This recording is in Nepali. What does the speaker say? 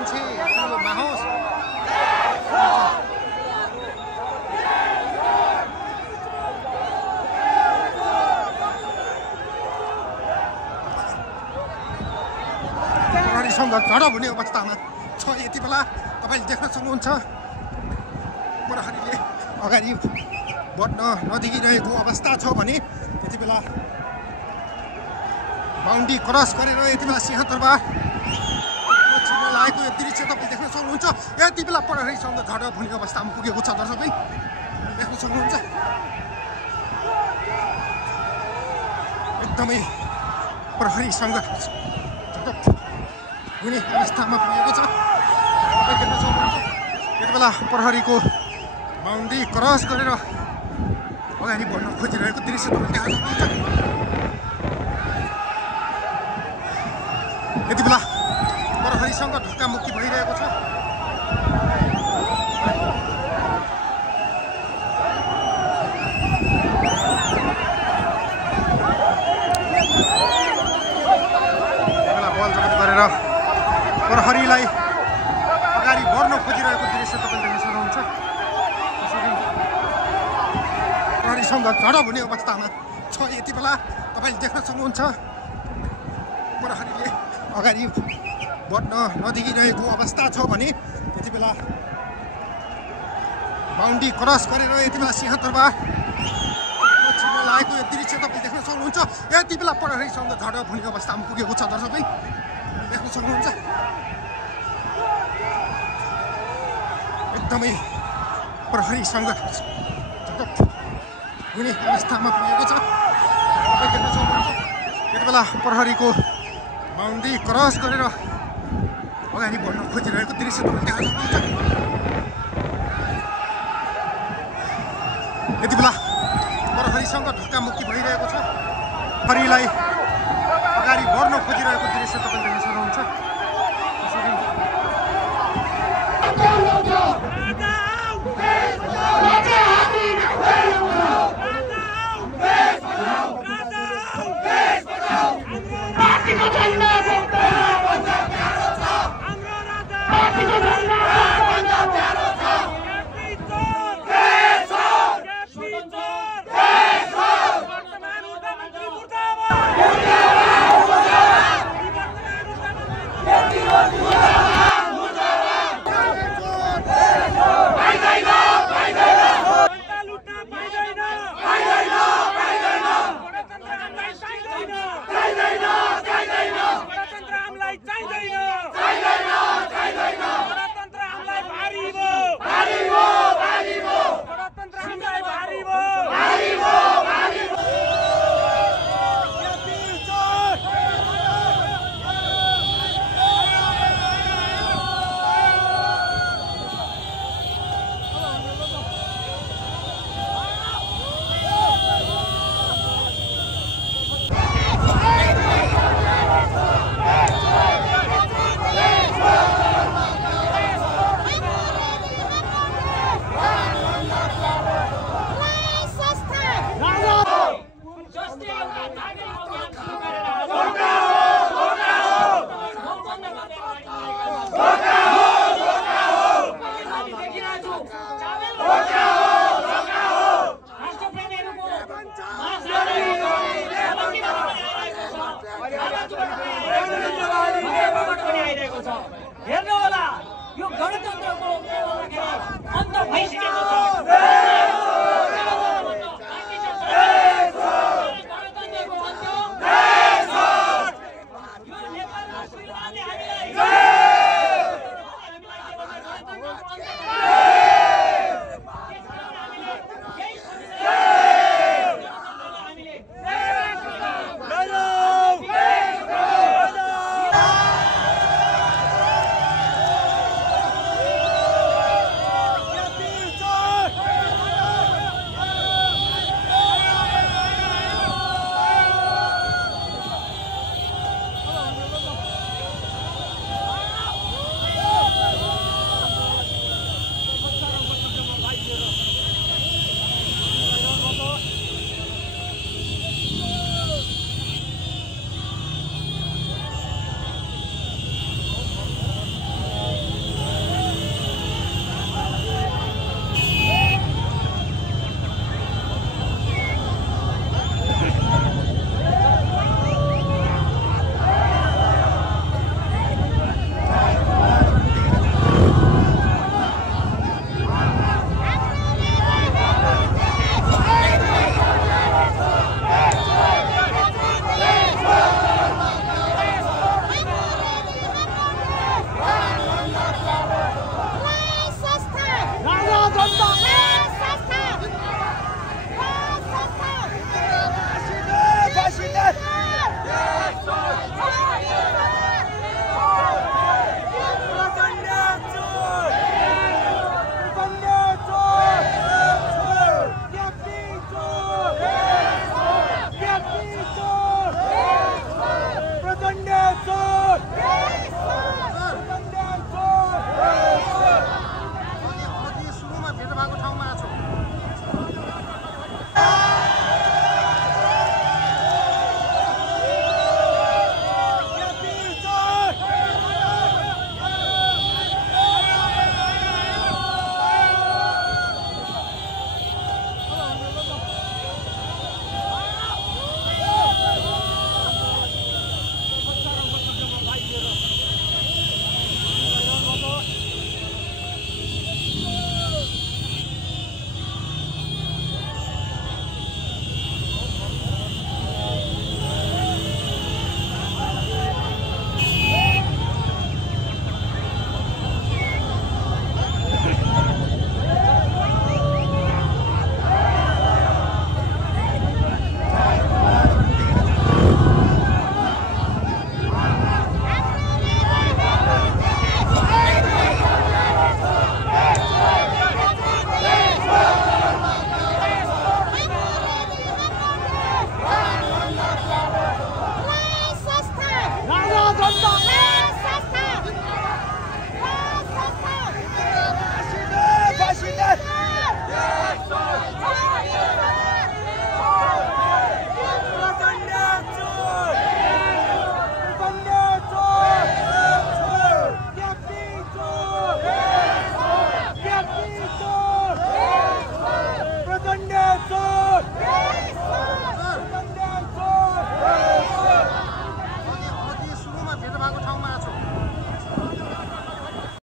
मान्छे माहोस् प्रहरीसँग झडप हुने अवस्थामा छ यति बेला तपाईले देख्न सक्नुहुन्छ प्रहरीले अगाडि बढ्न नदिइरहेको अवस्था छ भने यति बेला बाउन्ड्री क्रस गरेर यति बेला सिंहदरबार छिर्न लागेको यो दृश्य तपाईले देख्न सक्नुहुन्छ यति बेला प्रहरीसँग झडप हुने अवस्थामा पुगेको छ दर्शकले देख्न सक्नुहुन्छ एकदमै प्रहरीसँग झडप हुने अवस्थामा पुगेको छ देख्न सक्नुहुन्छ यति बेला प्रहरीको बाउन्ड्री क्रस गरेर अगाडि बढ्न खोजिरहेको दृश्य तपाईले देख्न सक्नुहुन्छ यति बेला प्रहरीसँग ढुक्कामुक्की भइरहेको छ बल जगत गरेर प्रहरीलाई अगाडि बढ्न खोजिरहेको दृश्य तपाईले देख्न सक्नुहुन्छ प्रहरीसँग झडप हुने अवस्थामा छ यति बेला तपाईले देख्न सक्नुहुन्छ प्रहरीले अगाडि बढ्न नदिइरहेको अवस्था छ भने यति बेला बाउन्ड्री क्रस गरेर यति बेला सिंहदरबार छिर्न लागेको यो दृश्य तपाईले देख्न सक्नुहुन्छ यति बेला प्रहरीसँग झडप हुने अवस्थामा पुगेको छ दर्शकले देख्न सक्नुहुन्छ एकदमै प्रहरीसँग झडप हुने अवस्थामा पुगेको छ तपाईले देख्न सक्नुहुन्छ यति बेला प्रहरीको बाउन्ड्री क्रस गरेर अगाडि बढ्न खोजिरहेको दृश्य तपाईले देख्न सक्नुहुन्छ यति बेला प्रहरीसँग ढुक्कामुक्की भइरहेको छ प्रहरीलाई